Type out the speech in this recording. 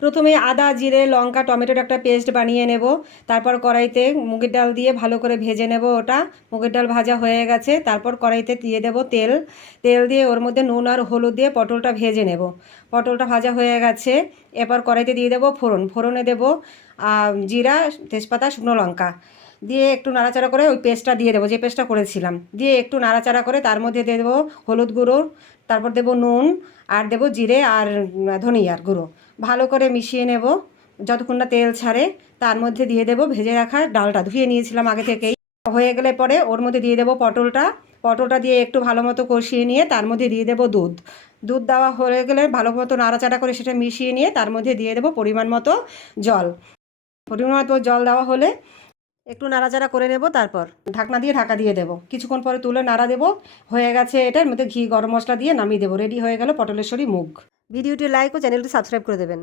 প্রথমে আদা জিরে লঙ্কা টমেটোর একটা পেস্ট বানিয়ে নেব। তারপর কড়াইতে মুগের ডাল দিয়ে ভালো করে ভেজে নেব। ওটা মুগের ডাল ভাজা হয়ে গেছে, তারপর কড়াইতে দিয়ে দেব তেল। তেল দিয়ে ওর মধ্যে নুন আর হলুদ দিয়ে পটলটা ভেজে নেব। পটলটা ভাজা হয়ে গেছে, এরপর কড়াইতে দিয়ে দেব ফোড়ন। ফোড়নে দেব জিরা, তেজপাতা, শুকনো লঙ্কা দিয়ে একটু নাড়াচাড়া করে ওই পেস্টটা দিয়ে দেবো, যে পেস্টটা করেছিলাম, দিয়ে একটু নাড়াচাড়া করে তার মধ্যে দিয়ে দেবো হলুদ গুঁড়ো, তারপর দেবো নুন, আর দেবো জিরে আর ধনিয়ার গুঁড়ো। ভালো করে মিশিয়ে নেব যতক্ষণ না তেল ছাড়ে। তার মধ্যে দিয়ে দেবো ভেজে রাখা ডালটা, ধুয়ে নিয়েছিলাম আগে থেকেই। হয়ে গেলে পরে ওর মধ্যে দিয়ে দেবো পটলটা। পটলটা দিয়ে একটু ভালো মতো কষিয়ে নিয়ে তার মধ্যে দিয়ে দেবো দুধ। দুধ দেওয়া হয়ে গেলে ভালো মতো নাড়াচাড়া করে সেটা মিশিয়ে নিয়ে তার মধ্যে দিয়ে দেবো পরিমাণ মতো জল। পরিমাণ মতো জল দেওয়া হলে একটু নাড়াচাড়া করে নেব, তারপর ঢাকনা দিয়ে ঢাকা দিয়ে দেবো। কিছুক্ষণ পরে তুলে নাড়া দেবো। হয়ে গেছে, এটার মধ্যে ঘি গরম মশলা দিয়ে নামিয়ে দেবো। রেডি হয়ে গেল পটলেশ্বরী মুগ। ভিডিওটি লাইক ও চ্যানেলটি সাবস্ক্রাইব করে দেবেন।